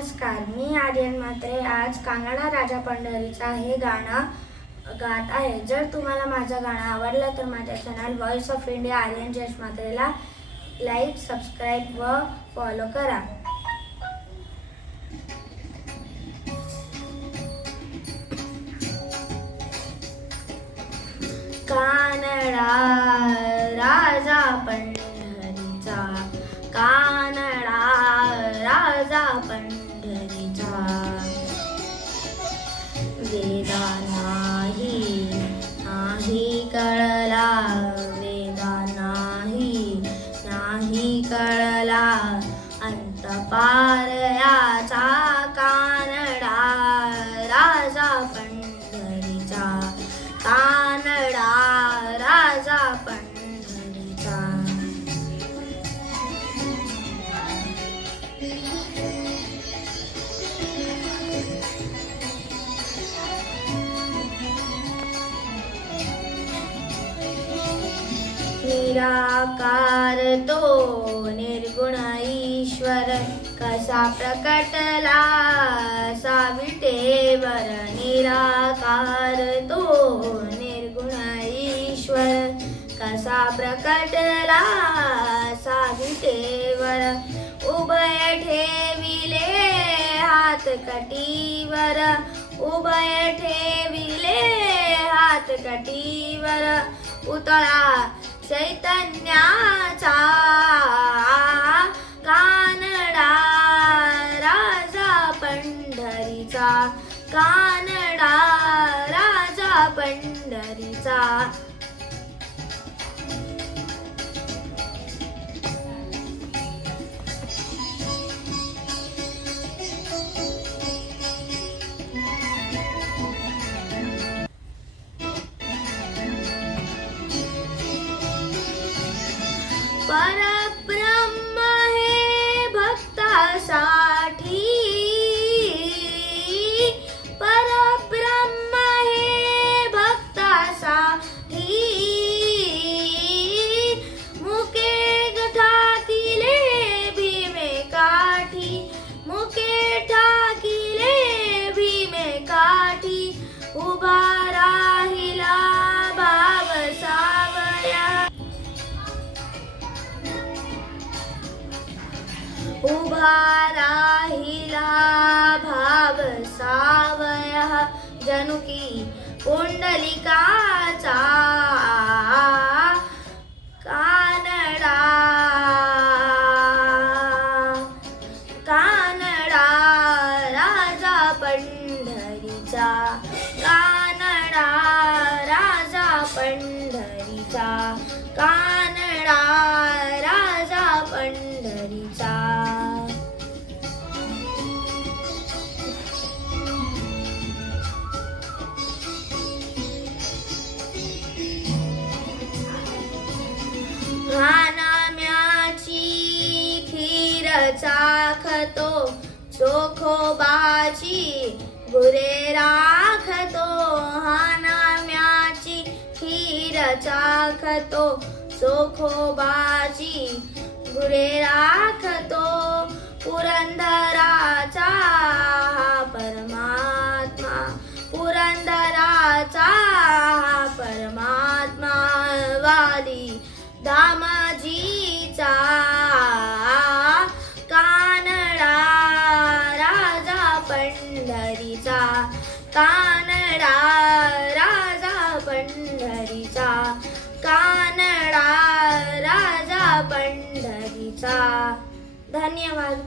नमस्कार, मी आर्यन म्हात्रे आज कानडा राजा पंढरीचा हे गाणं गात आहे. जर तुम्हाला माझं गाणं आवडलं तर माझ्या channel voice of India Aryan Jayesh म्हात्रेला लाईक, सबस्क्राईब व फॉलो करा. कानडा राजा पंढरीचा, कानडा राजा पंढरीचा, वेदा नाही कळला, वेदा नाही कळला, अंत पार याचा कानडा राजा पंढरीचा, कानडा राजा पंढरीचा. निराकार तो निर्गुण ईश्वर, कसा प्रकटला साविटेवर. निराकार तो निर्गुण ईश्वर, कसा प्रकटला साविटेवर. उभय ठेविले हात कटीवर, उभय ठेविले हात कटीवर. पुतळा चैतन्याचा, कानडा राजा पंढरीचा, कानडा राजा पंढरीचा. परब्रह्म हे भक्तासाठी, परब्रह्म हे भक्तासाठी. मुके ठाकिले भीमे काठी, मुके ठाकिले भीमे काठी. उभा राहिला भाव सावया, उभा राहिला भाव सावया. जणू की पुंडलिकाचा कानडा, कानडा राजा पंढरीचा, कानडा राजा पंढरीचा, कानडा राजा पंढरीचा. नाम्याची खीर चाखतो, चोखोबाची गुरे राखतो. नाम्याची खीर चाखतो, चोखोबाची गुरे राखतो. पुरंदराचा परमात्मा, पुरंदराचा परमात्मा. वाली दामाजीचा कानडा राजा पंढरीचा, कानडा राजा पंढरीचा, कानडा राजा पंढरीचा. धन्यवाद.